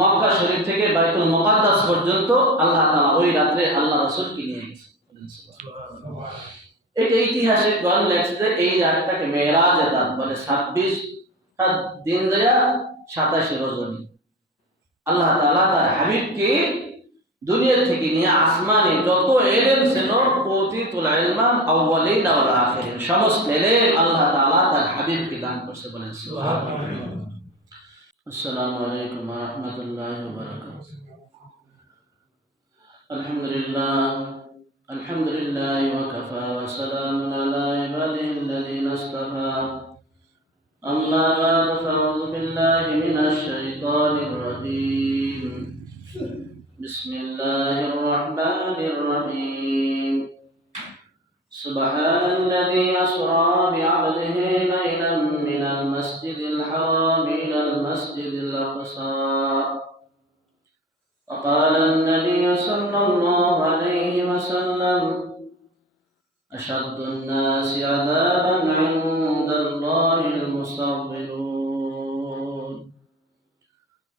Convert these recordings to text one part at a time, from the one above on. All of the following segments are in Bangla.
মক্কা শরীফ থেকে বাইতুল মুকাদ্দাস পর্যন্ত আল্লাহ তাআলা ওই রাত্রে আল্লাহ রাসূলকে নিয়ে গেছেন। এটা ইতিহাসের গণ লেখছে যে এই রাতটাকে মেরাজের রাত বলে। 26টা দিন দেয়া 27 রজনী আল্লাহ তাআলা তার হাবিবকে দুনিয়া থেকে নিয়ে আসমানে যত ইলম ছিল উতিতুল ইলমান আউয়ালিন ওয়াল আখিরিন সমস্ত ইলম আল্লাহ তাআলা তার হাবিবকে দান করেছে বলেন সুবহানাল্লাহ। আসসালামু আলাইকুম ওয়া রাহমাতুল্লাহি ওয়া বারাকাতুহু। আলহামদুলিল্লাহ ওয়া কাফা ওয়া সালামুন আলা ইবাদিহিল্লাযীনা ইসতাফা। আম্মা বা'দ ফাআউযু বিল্লাহি মিনাশ শাইতানির রাজীম। বিসমিল্লাহির রাহমানির রহিম। সুবহানাল্লাযী আসরা বি'আবদিহি লাইলান মিনাল মাসজিদিল হারাম ইলাল মাসজিদিল আকসা। وقال النبي صلى الله عليه وسلم أشد الناس عذابا عند الله المستغفرون.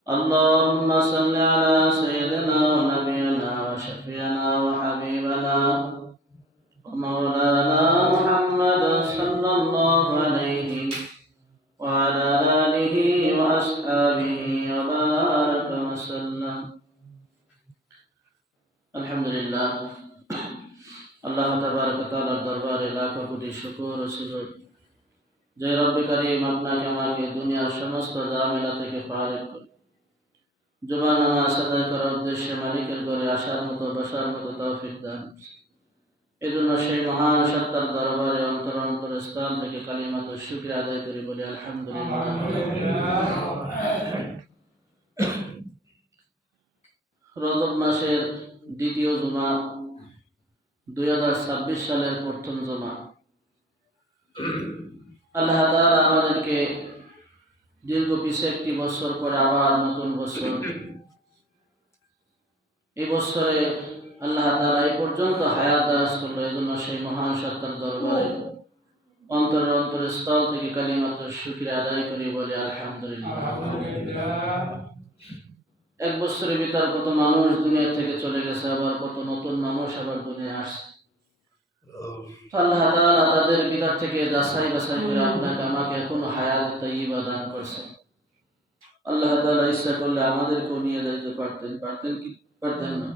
اللهم صل على سيدنا ونبينا وشفيعنا وحبيبنا ومولانا محمد صلى الله عليه وعلى آله وأصحابه وبارك وسلم. আলহামদুলিল্লাহ, আল্লাহ তাবারক ওয়া তাআলার দরবারে লাখো কোটি শুকর ও সুজুদ যে রব্বে কারীম আপনাকে আমাকে দুনিয়ার সমস্ত ঝামেলা থেকে ফারেক করে জুমা নামাজ আদায় করার উদ্দেশ্যে মালিকের ঘরে আসার মতো বসার মতো তৌফিক দান। এজন্য সেই মহান সত্তার দরবারে অন্তরের স্থান থেকে কালিমাতুশ শুকরিয়া আদায় করি, বলি আলহামদুলিল্লাহ। রজব মাসের দ্বিতীয় জুমা, 2026 সালের প্রথম জুমা। আল্লাহ তাআলা আমাদেরকে দীর্ঘ 21 বছর পরে আবার নতুন বছর, এই বছরে আল্লাহ তাআলা এই পর্যন্ত হায়াত দারাজ করলো। এজন্য সেই মহান সত্তার দরবারে অন্তরের স্থল থেকে কালিমাতুশ শুকরিয়া আদায় করি, বলি আলহামদুলিল্লাহ। এক বছরের ভিতর কত মানুষ দুনিয়া থেকে চলে গেছে, আবার কত নতুন মানুষ আবার দুনিয়া আসছে। আল্লাহ তাআলা তাদের ভিতর থেকে যাচাই বাছাই করে আপনাকে আমাকে এখনো হায়াত তাইয়্যিবা দান করেছেন। আল্লাহ তাআলা ইচ্ছা করলে আমাদেরকেও নিয়ে যেতে পারতেন কি পারতেন না।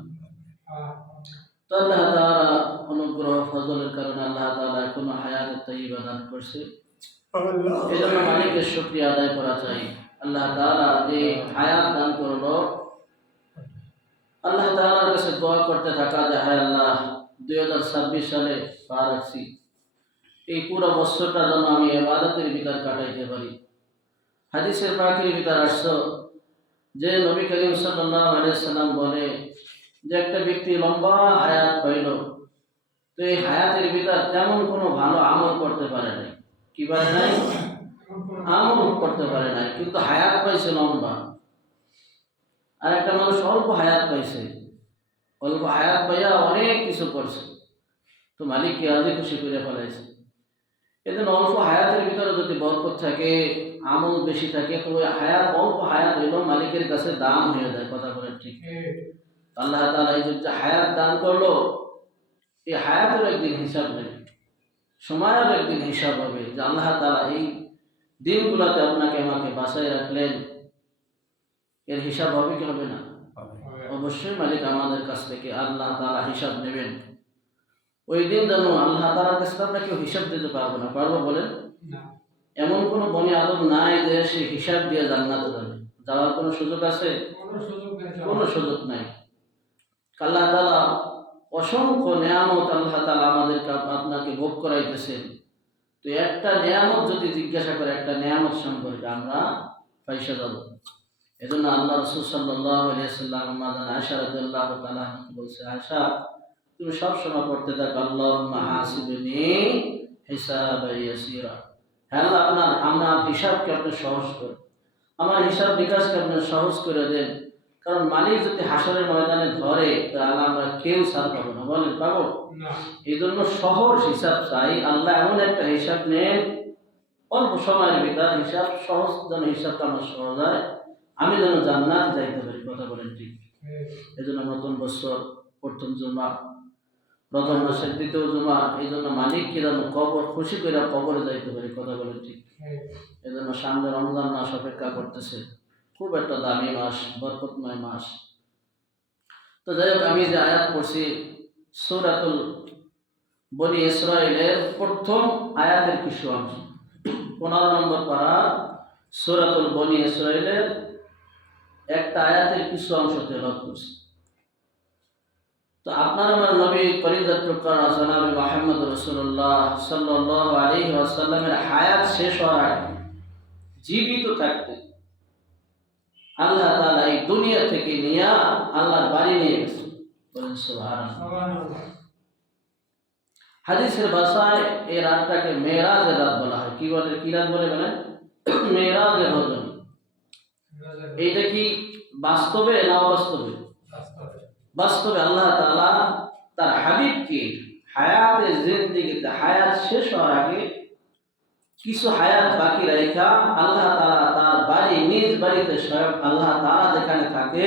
তো আল্লাহ তাআলা অনুগ্রহ ফজলের কারণে আল্লাহ তাআলা এখনো হায়াত তাইয়্যিবা দান করছে। এজন্য মালিকের শুকরিয়া আদায় করা চাই। আল্লাহ তাআলা যে হায়াত দান করলো, আল্লাহ তাআলার কাছে দোয়া করতে থাকা যে হায় আল্লাহ 2026 সালে পা রাখছি, এই পুরো বছরটা যেন আমি ইবাদতের ভিতর কাটাইতে পারি। হাদিসের পাকের ভিতর আসছে যে নবী করিম সাল্লাল্লাহু আলাইহি সাল্লাম বলে যে একটা ব্যক্তি লম্বা হায়াত পাইল, তো এই হায়াতের ভিতর তেমন কোনো ভালো আমল করতে পারে নাই। কি পারে নাই? আমল করতে পারে নাই, কিন্তু হায়াত পাইছে লম্বা। আর একটা মানুষ অল্প হায়াত পাইছে, অল্প হায়াত পাইয়া অনেক কিছু করছে, তো মালিককে রাজি খুশি করে ফেলাইছে। এজন্য অল্প হায়াতের ভিতরে যদি বরকত থাকে, আমল বেশি থাকে, তো ওই হায়াত অল্প হায়াত হইল মালিকের কাছে দাম হয়ে যায়। কথা বলে ঠিক? আল্লাহ তাআলা এই যে হায়াত দান করলো, এই হায়াতের একদিন হিসাব নেবে, সময়ের একদিন হিসাব হবে যে আল্লাহ তাআলা এই দিনগুলোতে আপনাকে আমাকে বাঁচায় রাখলেন, এর হিসাব হবে কি হবে না? অবশ্যই মালিক আমাদের কাছ থেকে আল্লাহ তাআলা হিসাব নেবেন। ওই দিন যেন আল্লাহ তাআলার কাছে আমরা কেউ হিসাব দিতে পারবো না। পারবো বলেন? এমন কোনো বনি আদম নাই যে সে হিসাব দিয়ে জান্নাতে যাবে। যাওয়ার কোনো সুযোগ আছে? কোনো সুযোগ নাই। আল্লাহ তাআলা অসংখ্য নিয়ামত আল্লাহ তাআলা আমাদেরকে আপনাকে ভোগ করাইতেছেন। তো একটা নিয়ামত যদি জিজ্ঞাসা করে একটা নিয়ামত সম্পর্কে, আমরা পয়সা যাব। এজন্য আল্লাহ রাসূল সাল্লাল্লাহু আলাইহি সাল্লাম মাদান আয়েশা রাদিয়াল্লাহু তাআলা বলছে, আয়েশা তুমি সব সময় পড়তে থাকো আল্লাহুম্মা হাসিবনি হিসাবান ইয়াসীরা। হে আল্লাহ, আমার হিসাবকে আপনি সহজ করুন, আমার হিসাব বিকাশকে আপনি সহজ করে দেন। কারণ মালিক যদি হাসরের ময়দানে ধরে, তাহলে আমরা কেউ ছাড় পাবো না। বলেন পাবো? এই জন্য সহজ হিসাব চাই। আল্লাহ এমন একটা হিসাব নেন অল্প সময়ের ভিতর, হিসাব সহজ যেন হিসাবটা আমার সহজ হয়। আমি যেন জান্নাত যাইতে পারি। কথা বলেন ঠিক? এজন্য নতুন বছর, প্রথম জুমা, প্রথম মাসের দ্বিতীয় জুমা, এই জন্য মালিককে যেন কবর খুশি করে কবরে যাইতে পারি। কথা বলেন ঠিক? এজন্য সামনে রমজান মাস অপেক্ষা করতেছে, খুব একটা দামি মাস, বরকতময় মাস। তো যাই হোক, আমি যে আয়াত পড়ছি সূরাতুল বনি ইসরাইলের প্রথম আয়াতের কিছু অংশ, 15 নম্বর পারা সূরাতুল বনি ইসরাইলের একটা আয়াতের কিছু অংশ তেলাওয়াত করছি। তো আপনার আমার নবী পরিজাতকার জনাবে মুহাম্মদ রাসূলুল্লাহ সাল্লাল্লাহু আলাইহি ওয়াসাল্লামের হায়াত শেষ হওয়ার আগে, জীবিত থাকতে আল্লাহ তাআলা এই দুনিয়া থেকে নিয়ে আল্লাহর বাড়ি নিয়ে গেছে। বলেন সুবহানাল্লাহ। হাদিসের ভাষায় এই রাতটাকে মেরাজের রাত বলা হয়। কি বলে? কি রাত বলে? বলেন মেরাজের রজনী। এইটা কি বাস্তবে না অবাস্তবে? বাস্তবে আল্লাহ তাআলা তার হাবিবকে হায়াতে জিন্দেগিতে, হায়াত শেষ হওয়ার আগে কিছু হায়াত বাকি রাখা আল্লাহ তাআলা তার বাড়ি, নিজ বাড়িতে স্বয়ং আল্লাহ তাআলা যেখানে থাকে,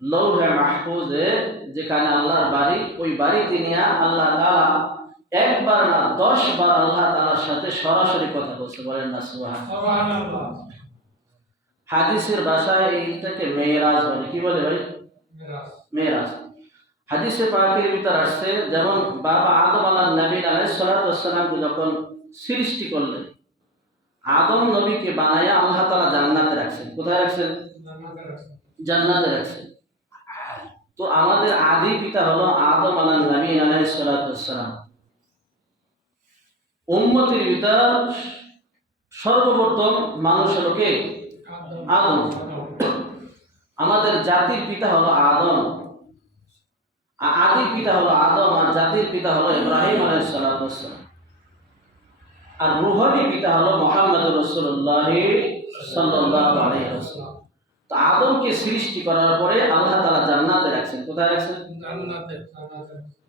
লৌহে মাহফুজে যেখানে আল্লাহর বাড়ি, ওই বাড়িতে নিয়ে আল্লাহ তাআলা একবার না 10 বার আল্লাহ তাআলার সাথে সরাসরি কথা বলছে। বলেন না সুবহানাল্লাহ। হাদিসের ভাষায় এইটাকে মেরাজ বলে। কি বলে ভাই? মেরাজ। হাদিসে পাকের ভিতর আসছে, যেমন বাবা আদম আলাইহিস সালাতু ওয়াস সালামকে যখন সৃষ্টি করলেন, আদম নবীকে বানায়া আল্লাহ তাআলা জান্নাতে রাখছেন। কোথায় রাখছেন? জান্নাতে রাখছেন। তো আমাদের আদি পিতা হলো আদম আলাইহিস সালাতু ওয়াস সালাম। উম্মতের ভিতর সর্বপ্রথম মানুষ হলো কে? আদম। আমাদের জাতির পিতা হলো আদম, আদি পিতা হলো আদম, আর জাতির পিতা হলো ইব্রাহিম আলাইহিস সালাতু ওয়াস সালাম, আর রূহানি পিতা হলো মুহাম্মদুর রাসূলুল্লাহ সাল্লাল্লাহু আলাইহি ওয়াসাল্লাম। তো আদমকে সৃষ্টি করার পরে আল্লাহ তাআলা জান্নাতে রাখছেন। কোথায় রাখছেন? জান্নাতে।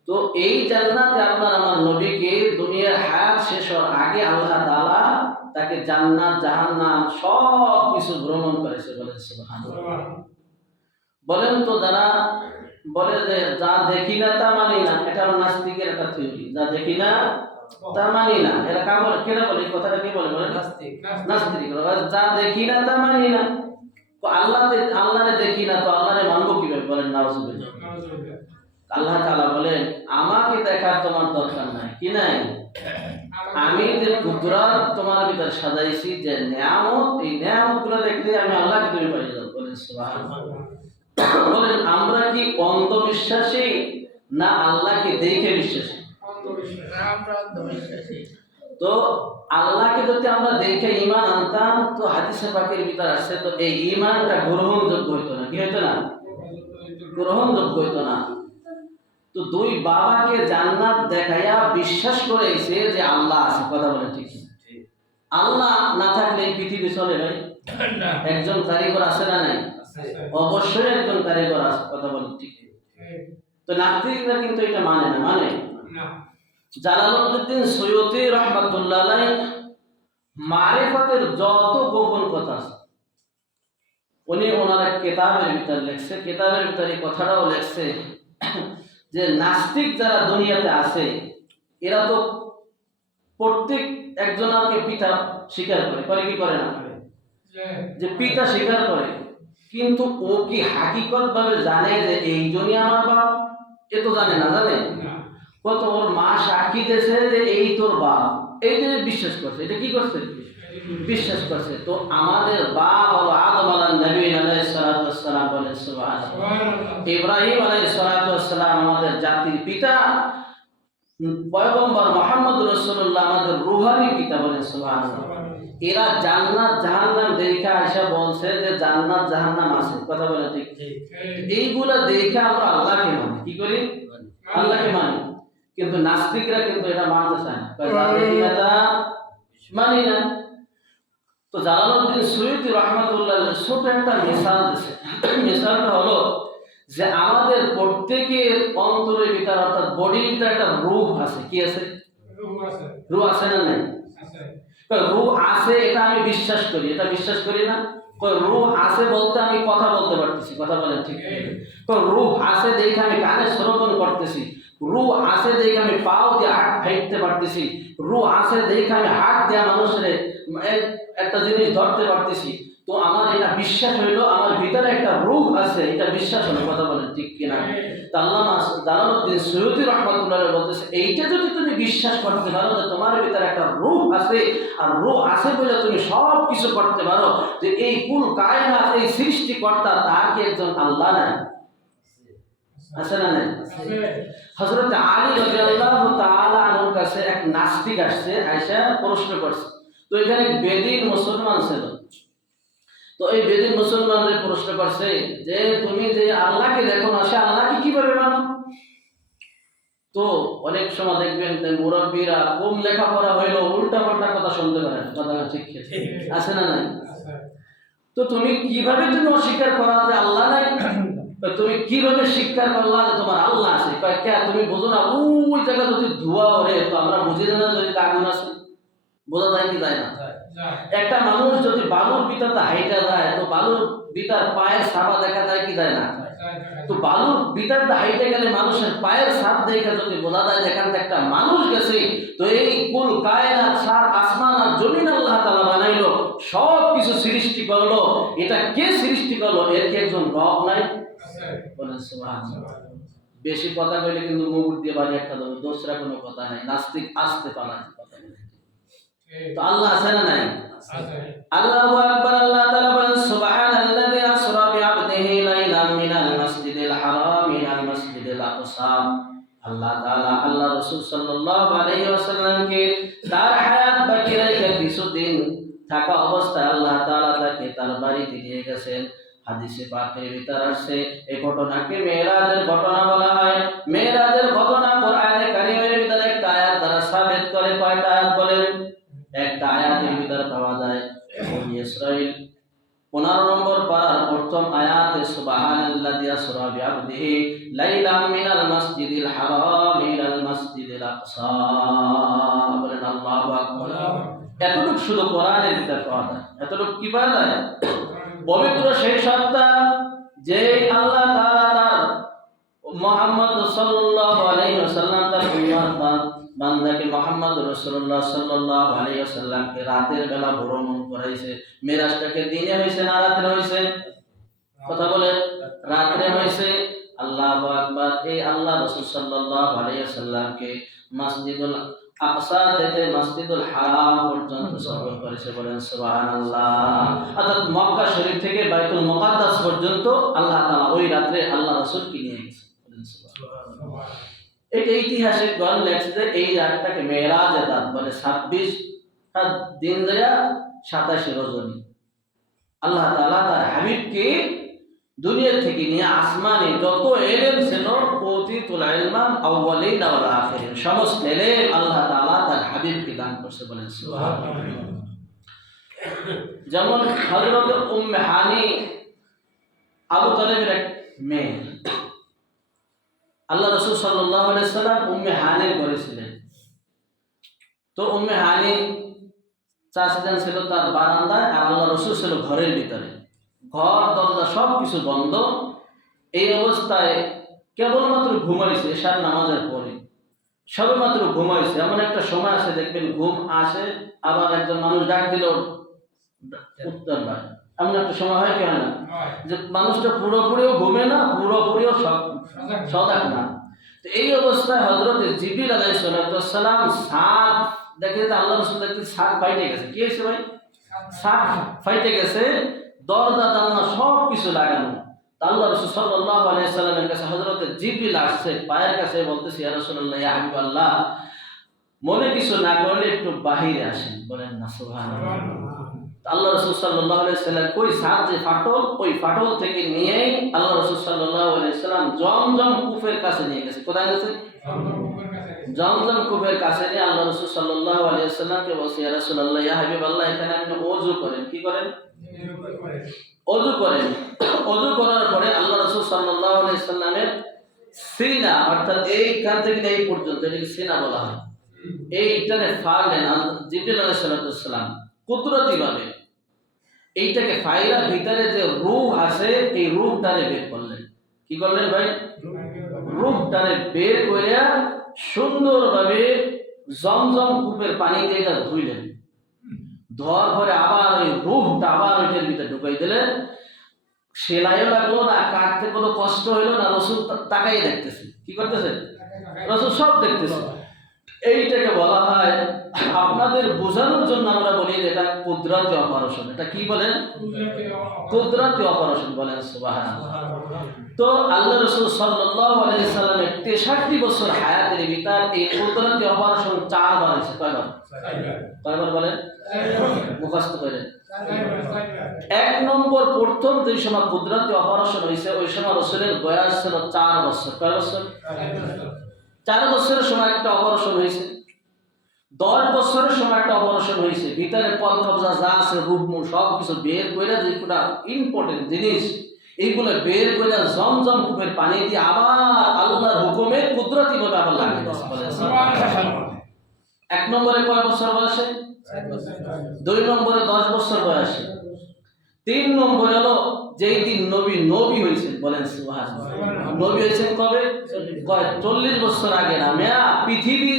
তো এই জান্নাতে আপনার আমার নবীকে দুনিয়ার হায়াত শেষ হওয়ার আগে আল্লাহ তাআলা তাকে জান্নাত, জাহান্নাম সব কিছু ভ্রমণ করেছে। বলেন সুবহানাল্লাহ। বলেন তো, যারা বলে যে যা দেখি না তা মানি না, এটা হলো নাস্তিকের একটা থিওরি। যা দেখি না তা মানি না, এরা কা বলে? কেন বলে? এই কথাটা কি বলে? বলে নাস্তিক। নাস্তিক যা দেখি না তা মানি না। তো আল্লাহরে দেখি না, তো আল্লাহরে মানবো কিভাবে? বলেন নাউজুবিল্লাহ। আল্লাহ তাআলা বলেন, আমাকে দেখার তোমার দরকার নাই। কি নাই? আমি যে কুদরত তোমার ভিতরে সাজাইছি, যে নিয়ামত, এই নিয়ামতগুলো দেখলে আমি আল্লাহকে তুমি পাই যাও। বলেন সুবহানাল্লাহ। বলেন আমরা কি অন্ধবিশ্বাসী না আল্লাহকে দেখে বিশ্বাসী? তো আল্লাহকে যদি আমরা দেখে ঈমান আনতাম, তো হাদিসে পাকের ভিতরে আসছে, তো এই ঈমানটা গ্রহণযোগ্য হইতো না। কি হইতো না? গ্রহণযোগ্য হইতো না। তো দুই বাবাকে জান্নাত দেখাইয়া বিশ্বাস করেছে যে আল্লাহ আছে। কথা বলে ঠিক? আল্লাহ না থাকলে এই পৃথিবী চলে ভাই? একজন কারিগর আছে না নাই? অবশ্যই একজন কারিগর আছে। কথা বলে ঠিক? তো নাস্তিকরা কিন্তু এটা মানে না। মানে না। জালালউদ্দিন সৈয়দী রাহমাতুল্লাহ আলাইহি মারিফাতের যত গোপন কথা আছে উনি ওনার এক কিতাবের ভিতরে লিখছে। কিতাবের ভিতরে এই কথাটাও লিখছে যে নাস্তিক যারা দুনিয়াতে আছে, এরা তো প্রত্যেক একজনকে পিতা স্বীকার করে। করে কি করে না? যে পিতা স্বীকার করে, কিন্তু ও কি হাকিকত ভাবে জানে যে এইজনই আমার বাপ? এ তো জানে না। জানে কত? ওর মা সাক্ষী দিয়েছে যে এই তোর বাপ, এই যে বিশ্বাস করছে। এটা কি করছে? বিশ্বাস করছে। তো আমাদের বাপ হলো আদম আলাইহিস সালাতু ওয়াস সালাম। বলেন সুবহানাল্লাহ। ইব্রাহিম আলাইহিস সালাতু ওয়াস সালাম আমাদের জাতির পিতা, পয়গম্বর মুহাম্মদ রাসূলুল্লাহ আমাদের রূহানি পিতা। বলেন সুবহানাল্লাহ। এরা জান্নাত জাহান্নাম দেখা এসে বলছে যে জান্নাত জাহান্নাম আছে। কথা বলে ঠিক? এইগুলা দেখে আমরা আল্লাহকে মানি। কি করি? আল্লাহকে মানি। কিন্তু নাস্তিকরা কিন্তু এটা মানতে চায় না, মানি না। তো জালালউদ্দিন সৈয়দী রাহমাতুল্লাহ ছোট একটা মিসাল দিয়েছে। মিসালটা হলো যে আমাদের প্রত্যেকের অন্তরের ভিতরে, অর্থাৎ বডির ভিতরে একটা রূহ আছে। কি আছে? রূহ আছে না নাই? রূহ আছে, এটা আমি বিশ্বাস করি। এটা বিশ্বাস করি না? রূহ আছে বলতে আমি কথা বলতে পারতেছি, কথা বলেন ঠিক? রূহ আছে দেখে আমি কানে শ্রবণ করতেছি, রূহ আছে দেখে আমি পাও দিয়ে হাঁটতে পারতেছি, রূহ আছে দেখে আমি হাত দিয়ে মানুষের একটা জিনিস ধরতে পারতেছি। তো আমার এটা বিশ্বাস হইলো আমার ভিতরে একটা রূহ আছে, এটা বিশ্বাস হলো, কথা বলেন ঠিক কিনা? আল্লামা জালালউদ্দিন সৈয়দী রাহমাতুল্লাহ বলতেছে এইটা যদি তুমি বিশ্বাস করতে পারো যে তোমার ভিতরে একটা রূহ আছে, আর রূহ আছে বলে তুমি সব কিছু করতে পারো, যে এই কুল কায়নাত, এই সৃষ্টিকর্তা, তার কি একজন আল্লাহ নাই? আছে না নাই? হযরত আলী রাদিয়াল্লাহু তাআলা আনহুর কাছে এক নাস্তিক আসছে, আয়েশা প্রশ্ন করছে। তো এখানে বেদিন মুসলমান ছিল, তো এই বেদিন মুসলমানদের প্রশ্ন করছে যে তুমি যে আল্লাহকে দেখো না, সে আল্লাহকে কিভাবে মানো? তো অনেক সময় দেখবেন যে মুরব্বীরা কম লেখাপড়া হইলো উল্টা পাল্টা কথা শুনতে পারেন, কথা ঠিক আছে না নাই? তো তুমি কিভাবে তুমি অস্বীকার করা যে আল্লাহ নাই? তুমি কিভাবে স্বীকার করলা যে তোমার আল্লাহ আছে? তুমি বোঝো না ওই জায়গা যদি ধোঁয়া ওরে, তো আমরা বুঝি না যদি আগুন আছে? বোঝা যায় কি যায় না? একটা মানুষ যদি বালুর ভিতরতে হাইটা যায়, তো বালুর ভিতর পায়ের ছাপা দেখা যায় কি যায় না? তো বালুর ভিতরতে হাইটে গেলে মানুষের পায়ের ছাপ দেখে যদি বোঝা যায় যেখান থেকে একটা মানুষ গেছে, তো এই কুল কায়নাত, সাত আসমান আর জমিন আল্লাহ তাআলা বানাইলো, সব কিছু সৃষ্টি করলো, এটা কে সৃষ্টি করলো? এর কি একজন রব নাই? বলেন সুবহানাল্লাহ। বেশি কথা কইলে কিন্তু মুগুর দিয়ে বাড়ি একটা দেবো, দোসরা কোনো কথা নাই, নাস্তিক আসতে পালায় কথা বলে। তো আল্লাহ আছে না নাই? আল্লাহু আকবার। আল্লাহ তাআলা বলেন সুবহানাল্লাযী আসরা বিআবদিহি লাইলাম মিনাল মাসজিদিল হারাম ইলাল মাসজিদিল আকসা। আল্লাহ তাআলা আল্লাহ রাসূল সাল্লাল্লাহু আলাইহি ওয়াসাল্লামকে তার হায়াত বাকি রেখে কিছুদিন থাকা অবস্থায় আল্লাহ তাআলা তাকে তার বাড়িতে নিয়ে গেছেন। হাদিসে পাকের ভিতর আসছে এই ঘটনাকে মেরাজের ঘটনা বলা হয়। মেরাজের ঘটনা কোরআনে কারীমের ভিতরে একটা আয়াত দ্বারা সাবিত করে। কয়টা আয়াত বলেন? একটা আয়াতের ভিতর পাওয়া যায় বনি ইসরাঈল 15 নম্বর পারার প্রথম আয়াতে সুবহানাল্লাযী আসরা বিআবদিহি লাইলাম মিনাল মাসজিদিল হারাম ইলাল মাসজিদিল আকসা। বলেন আল্লাহু আকবার। এতটুকু শুধু কোরআনের ভিতর পাওয়া যায়। এতটুকু কি পাওয়া যায়? পবিত্র সেই সত্তা যে আল্লাহ তাআলা তার মুহাম্মদ সাল্লাল্লাহু আলাইহি ওয়াসাল্লাম, তার উম্মত বান্দাকে মুহাম্মদ রাসূলুল্লাহ সাল্লাল্লাহু আলাইহি ওয়াসাল্লামকে রাতের বেলা ভ্রমণ করাইছে। মিরাজটাকে দিনে হইছে না রাতে হইছে? কথা বলেন, রাতে হইছে। আল্লাহু আকবার। এই আল্লাহ রাসূল সাল্লাল্লাহু আলাইহি ওয়াসাল্লামকে মসজিদুল আকসা থেকে মসজিদুল হারাম পর্যন্ত সফর করেছে। বলেন সুবহানাল্লাহ। অর্থাৎ মক্কা শরীফ থেকে বাইতুল মুকাদ্দাস পর্যন্ত আল্লাহ তাআলা ওই রাতে আল্লাহ রাসূলকে নিয়ে গেছে। বলেন সুবহানাল্লাহ। এটা ঐতিহাসিক গণ লেখছে যে এই রাতটাকে মেরাজের রাত বলে। 26 দিন দেয়া 27 রজনী আল্লাহ তাআলা তার হাবিবকে দুনিয়া থেকে নিয়ে আসমানে যত ইলম ছিল, উতিতুল ইলমা আউয়ালিন ওয়াল আখিরিন, সমস্ত ইলম আল্লাহ তাআলা তার হাবিবকে দান করেছে। বলেন সুবহানাল্লাহ। যেমন হযরত উম্মে হানি আবু তালেবের এক মেয়ে, আল্লাহ রাসূল সাল্লাল্লাহু আলাইহি সাল্লাম উম্মে হানির ঘরে ছিলেন। তো উম্মে হানি চাচাজান ছিল তার বারান্দায়, আর আল্লাহ রাসূল ছিল ঘরের ভিতরে। ঘর দরজা সব কিছু বন্ধ। এই অবস্থায় কেবলমাত্র ঘুমাইছে এশার নামাজের পরে, সবেমাত্র ঘুমাইছে। এমন একটা সময় আছে দেখবেন ঘুম আসে, আবার একজন মানুষ ডাক দিল উত্তর পায়। এমন একটা সময় হয় কেন যে মানুষটা পুরোপুরিও ঘুমে না, পুরোপুরিও সজাগ না। তো এই অবস্থায় হযরত জিবরিল আলাইহিস সালাম সাত দেখে যে আল্লাহ রাসূল দেখতে সাত ফাইটে গেছে। কি হয়েছে ভাই? সাত ফাইটে গেছে, দরজা জানলা সব কিছু লাগানো। আল্লাহ রাসূল সাল্লাল্লাহু আলাইহি সাল্লামের কাছে হযরত জিবরিল আসছে, পায়ের কাছে বলতেছে ইয়া রাসূলুল্লাহ, ইয়া হাবিবাল্লাহ, মনে কিছু না করলে একটু বাহিরে আসেন। বলেন না সুবহানাল্লাহ। আল্লাহ রাসূল সাল্লাল্লাহু আলাইহি সাল্লাম কই সাত যে ফাটল, ওই ফাটল থেকে নিয়ে আল্লাহ রাসূল সাল্লাল্লাহু আলাইহি সাল্লাম জমজম কূপের কাছে নিয়ে গেছে। কোথায় গেছে? জমজম কূপের কাছে নিয়ে আল্লাহ রাসূল সাল্লাল্লাহু আলাইহি সাল্লামকে বলছে ইয়া রাসূলুল্লাহ, ইয়া হাবিবাল্লাহ, এখানে আপনি ওযু করেন। কি করেন? ওযু করেন। ওযু করার পরে আল্লাহ রাসূল সাল্লাল্লাহু আলাইহি সাল্লামের সিনা, অর্থাৎ এইখান থেকে এই পর্যন্ত, এটাকে সিনা বলা হয়, এইটারে ফাড়লেন জিবরিল আলাইহিস সালাম কুদরতি ভাবে। এইটাকে ফাইরা ভিতরে যে রূহ আছে এই রূহটারে বের করলেন। কি করলেন ভাই? রূহটারে বের করে সুন্দরভাবে জমজম কূপের পানি দিয়ে এটা ধুইলেন। ধোয়ার পরে আবার ওই রূহটা আবার ওইটার ভিতরে ঢুকাই দিলেন। সেলাইও লাগলো না, কাটতে কোনো কষ্ট হইলো না। রসুল তাকাই দেখতেছে। কি করতেছে? রসুল সব দেখতেছে। এইটাকে বলা হয়, আপনাদের বোঝানোর জন্য আমরা বলি এটা কুদরতি অপারেশন। এটা কি বলেন? কুদরতি অপারেশন বলেন। সুবহানাল্লাহ। তো আল্লাহ রাসূল সাল্লাল্লাহু আলাইহি সাল্লামের 63 বছর হায়াতের ভিতর এই কুদরতি অপারেশন 4 বার হয়েছে। কয়বার? কয়বার বলেন? মুখস্থ করেন। 1 নম্বর, প্রথম যে সময় কুদরতি অপারেশন হয়েছে ওই সময় রাসূলের বয়স ছিল 4 বছর। কয় বছর? 4 বছরের সময় একটা অপারেশন হয়েছে। 10 বছরের সময় একটা অপারেশন হয়েছে। ভিতরে কল কবজা যা আছে রূপমূল সব কিছু বের করে, যেগুলা ইম্পর্টেন্ট জিনিস এইগুলো বের করে জমজম কূপের পানি দিয়ে আবার আল্লাহর হুকুমে কুদরতি ভাবে আবার লাগিয়ে দিয়েছে। 1 নম্বরে কয় বছর বয়সে? 2 নম্বরে 10 বছর বয়সে। 3 নম্বরে হলো যেই দিন নবী হয়েছেন। বলেন সুবহানাল্লাহ। নবী হয়েছেন কবে? 40 বছর আগে না মেয়া, পৃথিবী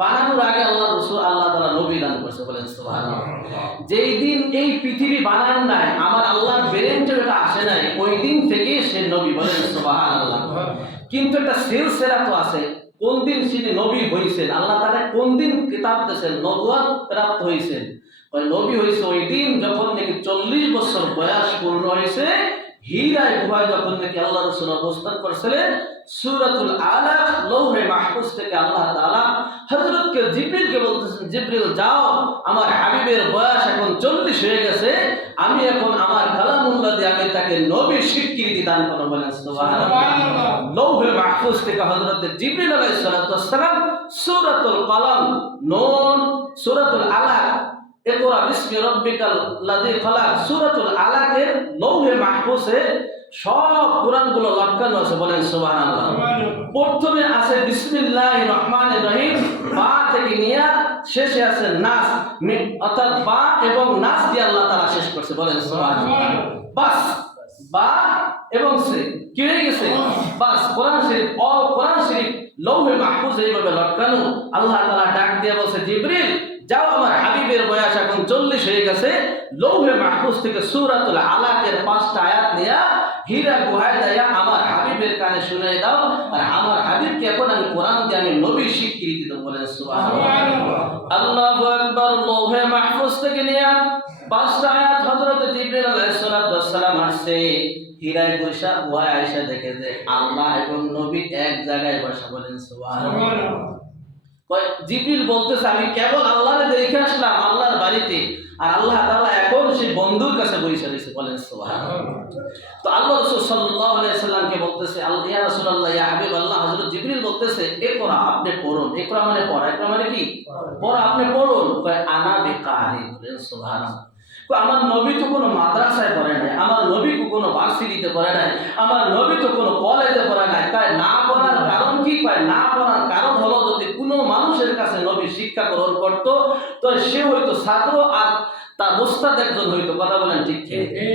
বানানোর আগে আল্লাহ তাআলা নবী দান করেছে। বলেন সুবহানাল্লাহ। যেই দিন এই পৃথিবী বানানো নাই, আমার আল্লাহর ব্রেনটা এটা আসে নাই, ওই দিন থেকে সে নবী। বলেন সুবহানাল্লাহ। কিন্তু একটা সিলসিলা তো আছে, কোন দিন তিনি নবী হয়েছেন, আল্লাহ তাআলা কোন দিন কিতাব দিয়েছেন, নবুয়ত প্রাপ্ত হয়েছেন। ওই নবী হয়েছে ওই দিন যখন নাকি 40 বছর বয়স পূর্ণ হয়েছে। হীরা গুহায় যখন নাকি আল্লাহ রাসূল অবস্থান করেছিলেন, সূরাতুল আলাক লৌহে মাহফুজ থেকে আল্লাহ তাআলা হযরতকে জিবরিলকে বলতেছেন, জিবরিল যাও, আমার হাবিবের বয়স এখন 40 হয়ে গেছে, আমি এখন আমার কালামুল্লাহ দিয়ে আমি তাকে নবী স্বীকৃতি দান করব। বলেন সুবহানাল্লাহ। লৌহে মাহফুজ থেকে হযরত জিবরিল আলাইহিস সালাম সূরাতুল কলম, নুন, সূরাতুল আলাক, ইকরা বিসমি রাব্বিকাল লাযী খালাক, সূরাতুল আলাকের লৌহে মাহফুজে সব কোরআনগুলো লটকানো আছে। বলেন সুবহানাল্লাহ। প্রথমে আছে বিসমিল্লাহির রহমানির রহিম, বা থেকে নিয়ে শেষে আছে নাস, অর্থাৎ বা এবং নাস দিয়ে আল্লাহ তাআলা শেষ করছে। বলেন সুবহানাল্লাহ। বাস, বা এবং সে কি হয়ে গেছে? বাস। কোরআন শরীফ, কোরআন শরীফ লৌহে মাহফুজে এইভাবে লটকানো। আল্লাহ তাআলা ডাক দিয়ে বলছে, জিবরিল যাও, আমার হাবিবের বয়স এখন 40 হয়ে গেছে, লৌহে মাহফুজ থেকে সূরাতুল আলাকের 5টা আয়াত নিয়ে হীরা গুহায় যাইয়া আমার হাবিবের কানে শুনিয়ে দাও, আর আমার হাবিবকে এখন আমি কোরআন দিয়ে আমি নবী স্বীকৃতি দেব। বলেন সুবহানাল্লাহ। আল্লাহু আকবার। লৌহে মাহফুজ থেকে নিয়ে 5টা আয়াত হযরত জিবরিল আলাইহিস সালাম আসছে হীরায় বসা গুহায় আয়েশা দেখে যে আল্লাহ এবং নবী এক জায়গায় বসা। বলেন সুবহানাল্লাহ। জিবরিল বলতেছে, আমি কেবল আল্লাহরে দেখে আসলাম আল্লাহর বাড়িতে, আর আল্লাহ তাআলা এখন সেই বন্ধুর কাছে বসে রয়েছে। বলেন সুবহানাল্লাহ। তো আল্লাহ রাসূল সাল্লাল্লাহু আলাইহি সাল্লামকে বলতেছে, ইয়া রাসূলুল্লাহ, ইয়া হাবিবাল্লাহ, হযরত জিবরিল বলতেছে, ইকরা, আপনি পড়ুন। ইকরা মানে পড়া, ইকরা মানে কি? পড়া, আপনি পড়ুন। কয় আনা বিকারি। বলেন সুবহানাল্লাহ। আমার নবী তো কোনো মাদ্রাসায় পড়ে নাই, আমার নবী তো কোনো ভার্সিটিতে পড়ে নাই, আমার নবী তো কোনো কলেজে পড়ে নাই। তাই না পড়ার কারণ কি? কয় না পড়ার কারণ হলো, যদি কোনো মানুষের কাছে নবী শিক্ষা গ্রহণ করতো তো সে হয়তো ছাত্র আর তার মুস্তাদ একজন হইতো। কথা বলেন ঠিক?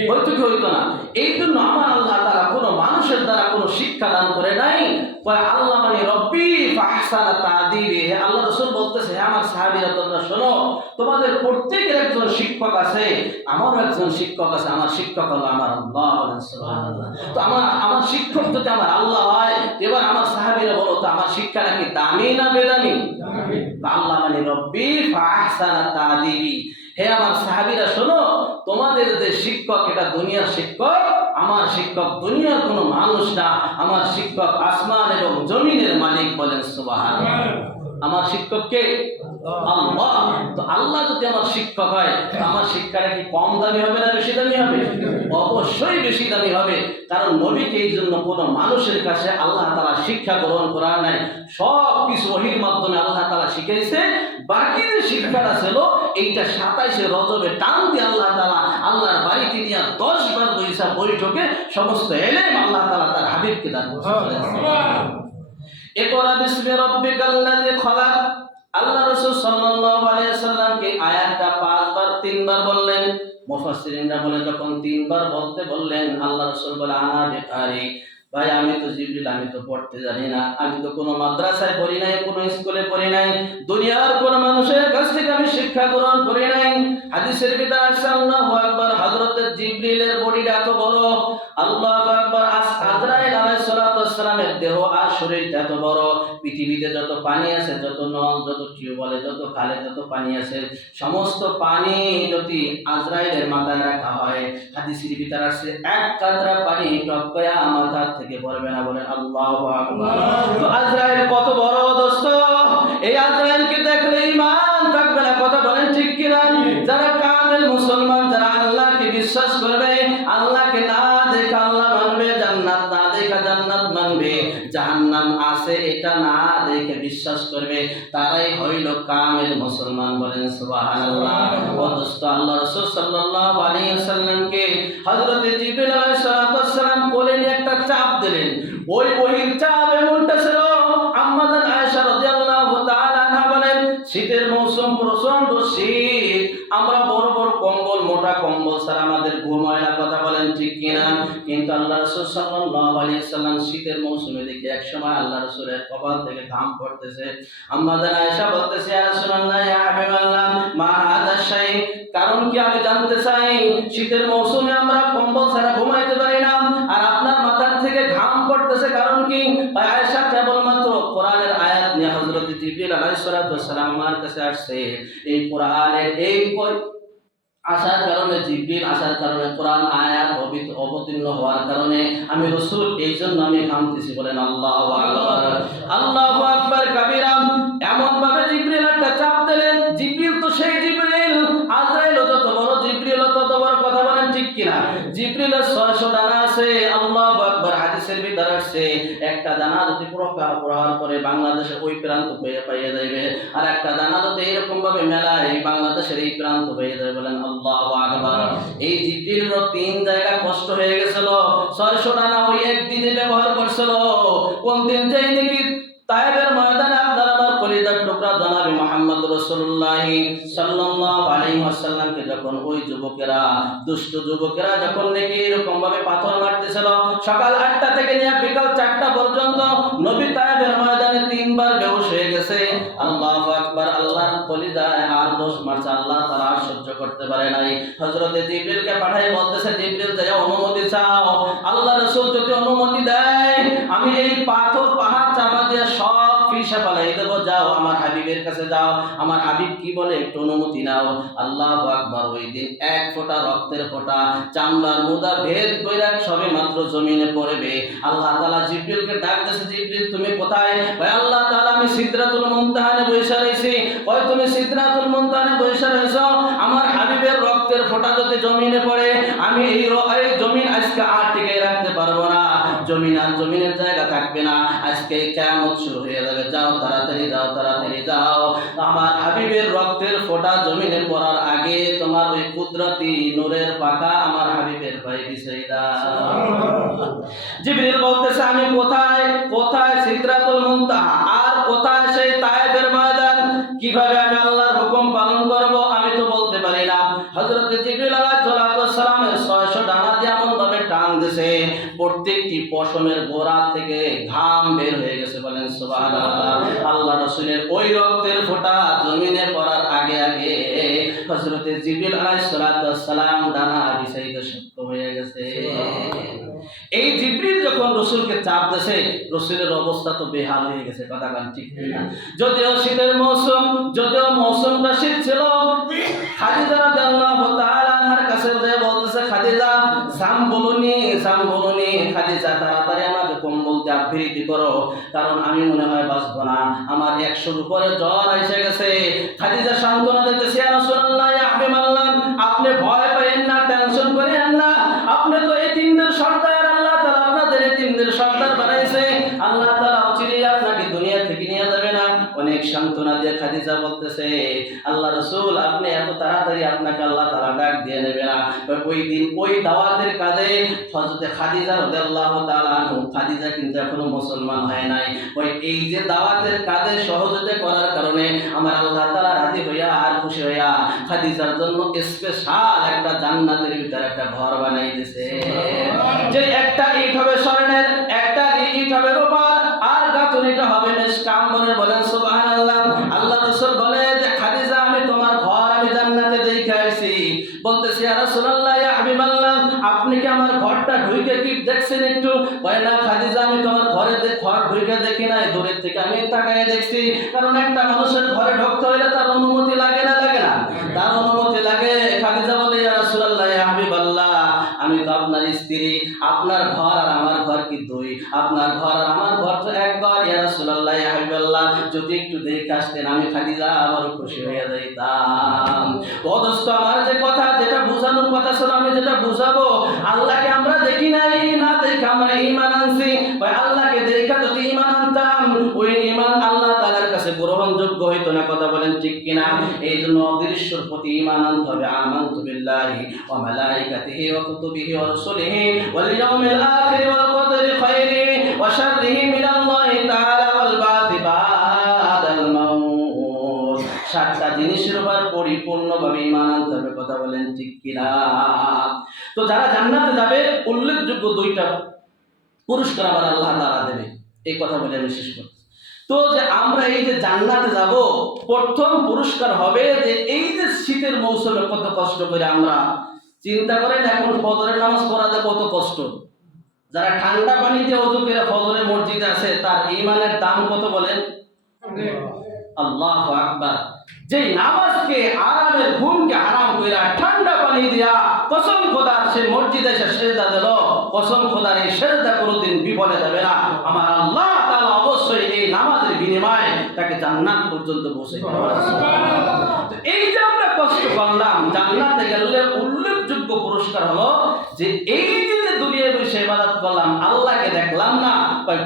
হয়তো কি হইতো না। এই জন্য আমার আল্লাহ তাআলা কোনো মানুষের দ্বারা কোনো শিক্ষা দান করে নাই। কয় আল্লাহ মানে রব্বি ফাহসানা তা'দীবি। আল্লাহ রাসূল বলতেছে, হে আমার সাহাবীরা, তোমরা শোনো, তোমাদের প্রত্যেকের একজন শিক্ষক আছে, আমারও একজন শিক্ষক আছে, আমার শিক্ষক হলো আমার আল্লাহ। বলেন সুবহানাল্লাহ। তো আমার শিক্ষক যদি আমার আল্লাহ হয়, এবার আমার সাহাবীরা বলো তো আমার শিক্ষাটা কি দামি না বেদামি? আল্লাহ মানে রব্বি ফাহসানা তা'দীবি। হে আমার সাহাবীরা শোনো, তোমাদের যে শিক্ষক এটা দুনিয়ার শিক্ষক, আমার শিক্ষক দুনিয়ার কোনো মানুষ না, আমার শিক্ষক আসমান এবং জমিনের মালিক। বলেন সুবহানাল্লাহ। আমার শিক্ষক কে? আল্লাহ। তো আল্লাহ যদি আমার শিক্ষক হয়, আমার শিক্ষাটা কি কম দামি হবে না বেশি দামি হবে? অবশ্যই বেশি দামি হবে। কারণ নবীকে এই জন্য কোনো মানুষের কাছে আল্লাহ তাআলা শিক্ষা গ্রহণ করার নাই, সব কিছু ওহীর মাধ্যমে আল্লাহ তাআলা শিখাইছে। বাকি যে শিক্ষাটা ছিল এইটা 27 রজবে টান দিয়ে আল্লাহ তাআলা আল্লাহর বাড়িতে নিয়ে 10 বার বৈঠকে সমস্ত ইলম আল্লাহ তাআলা তার হাবিবকে দান করেছেন। ইকরা বিসমি রাব্বিকাল লাযী খালাক, আল্লাহ রাসূল সাল্লাল্লাহু আলাইহি ওয়াসাল্লামকে আয়াতটা 5 বার 3 বার বললেন। মুফাসসিরিনরা বলে যখন 3 বার বলতে বললেন, আল্লাহ রাসূল বলে আনা বিকারি, ভাই আমি তো জিবরিল, আমি তো পড়তে জানি না, আমি তো কোনো মাদ্রাসায় পড়ি নাই, কোনো স্কুলে পড়ি নাই, দুনিয়ার কোন মানুষের কাছ থেকে আমি শিক্ষা গ্রহণ করি নাই। হাদিসের ভিতরে আছে আল্লাহু আকবার, হযরত জিবরিলের বডিটা এত বড়, আল্লাহু আকবার, আজরাইল আলাইহিস সালাতু ওয়াস সালামের দেহ আর শরীরটা এত বড়, পৃথিবীতে যত পানি আছে, যত নল, যত টিউবওয়েলে, যত খালে যত পানি আছে, সমস্ত পানি যদি আজরাইলের মাথায় রাখা হয়, হাদিসের ভিতরে আছে এক কাতরা পানি টপকায়া মাথা থেকে পড়বে না। বলেন আল্লাহু আকবার। তো আজরাইল কত বড় দোস্ত, এই আজরাইলকে দেখলে ঈমান থাকবে না, কথা বলেন ঠিক কি না? যারা কামেল মুসলমান, যারা আল্লাহকে বিশ্বাস করবে, আল্লাহকে না দেখা আল্লাহ মানবে, জান্নাত না দেখা জান্নাত মানবে, জাহান্নাম আছে এটা না দেখে বিশ্বাস করবে, তারাই হইল কামেল মুসলমান। বলেন সুবহানাল্লাহ। ও দোস্ত, আল্লাহ রাসূল সাল্লাল্লাহু আলাইহি ওয়াসাল্লামকে হযরত জিবরিল আলাইহিস সালাতু ওয়াস সালাম কোলে নিয়ে একটা চাপ দিলেন। ওই ওহির চাপ এমনটা ছিল, আম্মা জান আয়েশা রাদিয়াল্লাহু তাআলা আনহা বলেন, শীতের মৌসুম, প্রচন্ড শীত, আমরা বড় বড় কম্বল, মোটা কম্বল ছাড়া আমাদের ঘুম হয় না, কথা বলেন ঠিক কিনা? কিন্তু আল্লাহ রাসূল সাল্লাল্লাহু আলাইহি ওয়াসাল্লাম শীতের মৌসুমে দেখি এক সময় আল্লাহ রাসূলের কপাল থেকে ঘাম পড়তেছে। আম্মা জান আয়েশা বলতেছে, ইয়া রাসূলুল্লাহ, ইয়া হাবিবাল্লাহ, মা হাযা শাই, কারণ কি আমি জানতে চাই, শীতের মৌসুমে আমরা কম্বল ছাড়া ঘুমাইতে পারি না, আর আপনার মাথার থেকে ঘাম পড়তেছে, কারণ কি? আয়েশা কেবলমাত্র কোরআনের আয়াত নিয়ে হযরত জিবরিল আলাইহিস সালাতু ওয়াস সালাম আমার কাছে আসছে, এই কোরআনের এই আসার কারণে, জিবরিল আসার কারণে, কোরআন আয়াত অবতীর্ণ হওয়ার কারণে আমি রাসূল এই জন্য আমি ঘামতেছি। বলেন আল্লাহু আকবার, আল্লাহু আকবার কাবীরা। এমন ভাবে জিবরিল একটা চাপ দিলেন, জিবরিল তো সেই জিবরিল, আজরাইল যত বড়, জিবরিল তত বড়, কথা বলেন ঠিক কিনা? জিবরিলের 600 ডানা আছে, আল্লাহু আকবার। হাদিসের ভিতরে আছে একটা দানা যদি প্রহার করে বাংলাদেশের ওই প্রান্ত পেয়ে যাবে, আর একটা দানা যদি এরকম ভাবে মেলায় বাংলাদেশের এই প্রান্ত পেয়ে যাবে। বলেন আল্লাহু আকবার। এই জিবরিল 3 জায়গা কষ্ট হয়ে গেছিল, 600 ডানা ওই একদিনে ব্যবহার করছিল। কোন দিন যাই নাকি তায়েফের ময়দানে আপনার আমার কলিজার টুকরা জনাবে মুহাম্মদ রাসূলুল্লাহ সাল্লাল্লাহু আলাইহি ওয়াসাল্লামকে যখন ওই যুবকেরা, দুষ্ট যুবকেরা যখন নাকি এরকম ভাবে পাথর মারতেছিল, সকাল 8টা থেকে নিয়ে বিকাল 4টা পর্যন্ত নবী তায়েফের ময়দানে 3 বার বেহুশ হয়ে গেছে। আল্লাহু আকবার। আল্লাহর কলিজায় আর দোষ মারছে, আল্লাহ তাআলা আর সহ্য করতে পারে নাই। হযরত জিবরিলকে পাঠাই বলতেছে, জিবরিল যাও অনুমতি চাও, আল্লাহ রাসূল যদি অনুমতি দেয় আমি এই পাথর পাহাড় চাপা দিয়ে সব পিছে ফেলাই দেব, যাও আমার হাবিবের কাছে যাও, আমার হাবিব কি বলে একটু অনুমতি নাও। আল্লাহু আকবার। ওই দিন এক ফোঁটা রক্তের ফোঁটা চামড়ার মুদা ভেদ কইরা সবে মাত্র জমিনে পড়বে। আল্লাহ তাআলা জিবরিলকে ডাক দিয়েছে, জিবরিল তুমি কোথায়? ভাই আল্লাহ তাআলা আমি সিদরাতুল মুনতাহানে বসে রইছি। কই তুমি সিদরাতুল মুনতাহানে বসে রইছো, আমার হাবিবের রক্তের ফোঁটা যদি জমিনে পড়ে আমি এই জমিন আজকে আর টিকে রাখতে পারবো না, জমিন আর জমিনের জায়গা থাকবে না, আজকে কিয়ামত শুরু হয়ে যাবে। যাও তাড়াতাড়ি যাও, তাড়াতাড়ি যাও, আমার হাবিবের রক্তের ফোঁটা জমিনে পড়ার আগে তোমার ওই কুদরতি নূরের পাখা আমার হাবিবের পায়ে বিছাই দাও। জিবরিল বলতেছে আমি কোথায়, কোথায় সিদরাতুল মুনতাহা, আর কোথায় সেই তায়েফের ময়দান, কিভাবে আমি আল্লাহর হুকুম পালন করব আমি তো বলতে পারি না। হযরত জিবরিল আলাইহিস সালামের 600 ডানা দিয়ে এমন ভাবে টান দিয়েছে, প্রত্যেকটি পশমের গোড়া থেকে ঘাম বের হয়ে গেছে। বলেন সুবহানাল্লাহ। আল্লাহ রাসূলের ওই রক্তের ফোঁটা জমিনে পড়ার আগে আগে হযরত জিবরিল আলাইহিস সালাম ডানা বিছাইতে সক্ষম হয়ে গেছে। এই জিবরিল যখন রাসূলকে চাপ দিয়েছে, রাসূলের অবস্থা তো বেহাল হয়ে গেছে, কথা বলেন ঠিক না? যদিও শীতের মৌসুম, যদিও মৌসুমটা শীত ছিল, খাদিজা রাদিয়াল্লাহু তাআলা আনহার কাছে যে বলতেছে, খাদিজা জামবুলুনি, জামবুলুনি, খাদিজা তাড়াতাড়ি আমাকে কম্বল দিয়ে আবৃত্তি করো, কারণ আমি মনে হয় বাঁচবো না, আমার 100-র উপরে জ্বর এসে গেছে। খাদিজা সান্ত্বনা দিতেছে, ইয়া রাসূলুল্লাহ, ইয়া হাবিবাল্লাহ, আপনি ভয় পাবেন না, টেনশন করেন না, আপনি তো এতিমদের সর্দার, আল্লাহ তাআলা আপনাদের এতিমদের সর্দার বানাইছে, আল্লাহ তাআলা চিরিয়ে আপনাকে দুনিয়া থেকে নিয়ে যাবে না, অনেক সাময়িক সান্ত্বনা দিয়ে খাদিজা বলতেছে, আল্লাহ রাসূল আপনি এত তাড়াতাড়ি আপনাকে আল্লাহ তাআলা ডাক দিয়ে নেবে না। ওই দিন ওই দাওয়াতের কাজে হযরত খাদিজা রাদিয়াল্লাহু তাআলা আনহা, খাদিজা কিন্তু এখনো মুসলমান হয় নাই। ওই এই যে দাওয়াতের কাজে সহযোগিতা করার কারণে আমার আল্লাহ তাআলা রাজি হইয়া আর খুশি হইয়া খাদিজার জন্য স্পেশাল একটা জান্নাতের ভিতরে একটা ঘর বানাই দিয়েছে। যে একটা ইট হবে স্বর্ণের, একটা ইট হবে রূপার, আর গাঁথুনিটা হবে মিশকাত আম্বরের। বলেন সুবহানাল্লাহ। আল্লাহ রাসূল বলে যে খাদিজা আমি তোমার ঘর আমি জান্নাতে দেখে আসি। বলতেছি ইয়া রাসূলুল্লাহ ইয়া হাবিবাল্লাহ আপনি কি আমার ঘরটা ঢুকে কি দেখছেন একটু? বলে না খাদিজা আমি তোমার ঘর ঢুকে দেখি নাই, দূরের থেকে আমি তাকায় দেখছি। কারণ একটা মানুষের ঘরে ঢুকতে হলে তার অনুমতি লাগে না, লাগে না? তার অনুমতি লাগে। খাদিজা বলে ইয়া রাসূলুল্লাহ ইয়া হাবিবাল্লাহ আমি তো আপনার স্ত্রী, আপনার ঘর আর আমার ঘর কি দুই? আপনার ঘর আর আমার ঘর তো এক ঘর। ইয়া রাসূলুল্লাহ ইয়া হাবিবাল্লাহ যদি একটু দেখে আসতেন আমি খাদিজা আবার খুশি হয়ে যাইতাম। ও দোস্ত আমার যে কথা, যেটা বুঝানোর কথা ছিল, আমি যেটা বুঝাবো, আল্লাহকে আমরা দেখি নাই, না দেখে আমরা ঈমান আনছি। ভাই আল্লাহকে দেখা যদি ঈমান আনতাম, ওই ঈমান আল্লাহ তাআলার কাছে গ্রহণযোগ্য হইতো না। কথা বলেন ঠিক কিনা? এই জন্য অদৃশ্যর প্রতি ঈমান আনতে হবে। আমানতু বিল্লাহি ওয়া মালাইকাতিহি ওয়া কুতুবিহি ওয়া রাসূলিহি ওয়াল ইয়াউমিল আখির ওয়াল কদরি খাইরিহি ওয়া শাররিহি মিনাল্লাহি তাআলা ওয়াল বা'থি বা'দাল মাউত। সাতটা জিনিসের উপর পরিপূর্ণভাবে ঈমান আনতে হবে। কথা বলেন ঠিক কিনা? তো যারা জান্নাতে যাবে উল্লেখযোগ্য দুইটা পুরস্কার আবার আল্লাহ তাআলা দেবে, এই কথা বলে আমি শেষ করছি। তো যে আমরা এই যে জান্নাতে যাব, প্রথম পুরস্কার হবে যে এই যে শীতের মৌসুমে কত কষ্ট করে আমরা চিন্তা করেন, এখন ফজরের নামাজ পড়াতে কত কষ্ট। যারা ঠান্ডা পানি দিয়ে ওযু করে ফজরের মসজিদে আছে তার ঈমানের দাম কত বলেন? আল্লাহু আকবার। যে নামাজকে আরামের ঘুমকে হারাম কইরা ঠান্ডা পানি দিয়া কসম খোদার সে মসজিদে এসে সেজদা দিল, কসম খোদার এই সেজদা কোনোদিন বিফলে যাবে না। আমার আল্লাহ তাআলা অবশ্যই এই নামাজের বিনিময়ে তাকে জান্নাত পর্যন্ত পৌঁছে দেবেন। তো এই যে আমরা কষ্ট করলাম, জান্নাতে গেলে উল্লেখযোগ্য পুরস্কার হলো যে এই যে দুনিয়ায় বসে ইবাদত করলাম, আল্লাহকে দেখলাম না।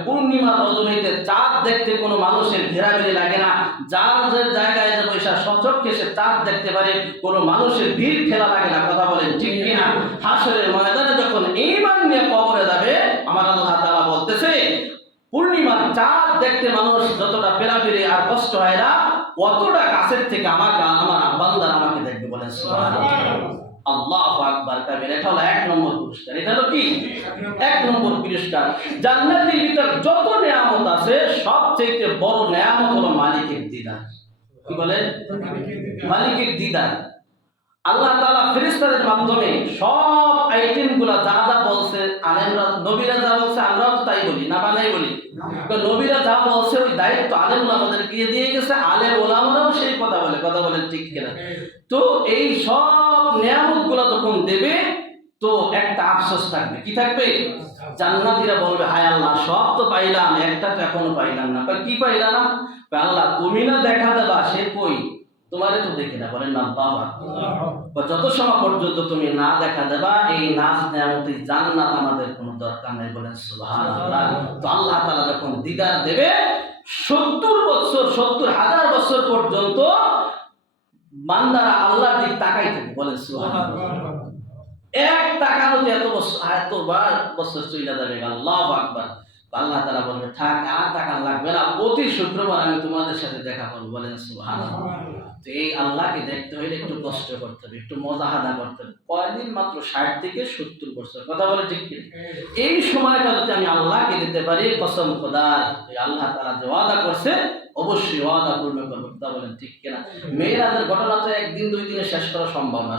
পূর্ণিমা রজনীতে চাঁদ দেখতে কোনো মানুষের ঘেরাঘেরি লাগে না। যার যে জায়গায় যে বসে সচক্ষে সে চাঁদ দেখতে পারে, কোনো মানুষের ভিড় ঠেলা লাগে না। কথা বলেন ঠিক কিনা? হাসরের ময়দানে যখন ঈমান নিয়ে কবরে যাবে, আমার আল্লাহ তাআলা বলতেছে পূর্ণিমার চাঁদ দেখতে মানুষ যতটা পেরাপেরি আর কষ্ট হয় না, অতটা কাছের থেকে আমাকে আমার বান্দারা আমাকে দেখবে। বলেন সুবহানাল্লাহ। আল্লাহু আকবার কাবীর। এটা হলো এক নম্বর পুরস্কার। এটা হলো কি? এক নম্বর পুরস্কার। জান্নাতের ভিতর যত নিয়ামত আছে সবচেয়ে বড় নিয়ামত হলো মালিকের দিদার। কি বলে? মালিকের দিদার। আল্লাহ তাআলা ফেরেশতাদের মাধ্যমে সব আইটেমগুলো যা যা বলছে, আলেমরা নবীরা যা বলছে আমরাও তো তাই বলি না, বানাই বলি। তো নবীরা যা বলছে ওই দায়িত্ব আলেম ওলামাদেরকে দিয়ে গেছে, আলেম ওলামারাও সেই কথা বলে। কথা বলেন ঠিক কিনা? তো এই সব নিয়ামতগুলো যখন দেবে তো একটা আফসোস থাকবে। কি থাকবে? জান্নাতীরা বলবে হায় আল্লাহ সব তো পাইলাম, একটা তো এখনো পাইলাম না। কি পাইলা না? আল্লাহ তুমি না দেখা দেবা, সে কই? তোমারে তো দেখি না। বলেন না বাবা, যত সময় পর্যন্ত তুমি না দেখা দেবা এই নাজ নিয়ামতের জান্নাত আমাদের কোনো দরকার নেই। বলেন সুবহানাল্লাহ। তো আল্লাহ তাআলা যখন দিদার দেবে 70 বছর 70,000 বছর পর্যন্ত বান্দারা আল্লাহর দিকে তাকাই থাকে। বলেন সুবহানাল্লাহ। এক তাকানোতে এতবার বছর চলে যাবে। আল্লাহু আকবার। আল্লাহ তাআলা বলবে থাক আর তাকান লাগবে না, প্রতি শুক্রবার আমি তোমাদের সাথে দেখা করব। বলেন সুবহানাল্লাহ। তো এই আল্লাহকে দেখতে হইলে একটু কষ্ট করতে হবে, একটু মুজাহাদা করতে হবে। কয়দিন? মাত্র 60 থেকে 70 বছর। কথা বলে ঠিক কি? এই সময়টা যদি আমি আল্লাহকে দিতে পারি, কসম খোদার আল্লাহ তাআলা যে ওয়াদা করছে অবশ্যই ওয়াদা পূর্ণ করবে। কথা বলেন ঠিক কিনা? মেয়েরাজের ঘটনা তো একদিন দুই দিনে শেষ করা সম্ভব না।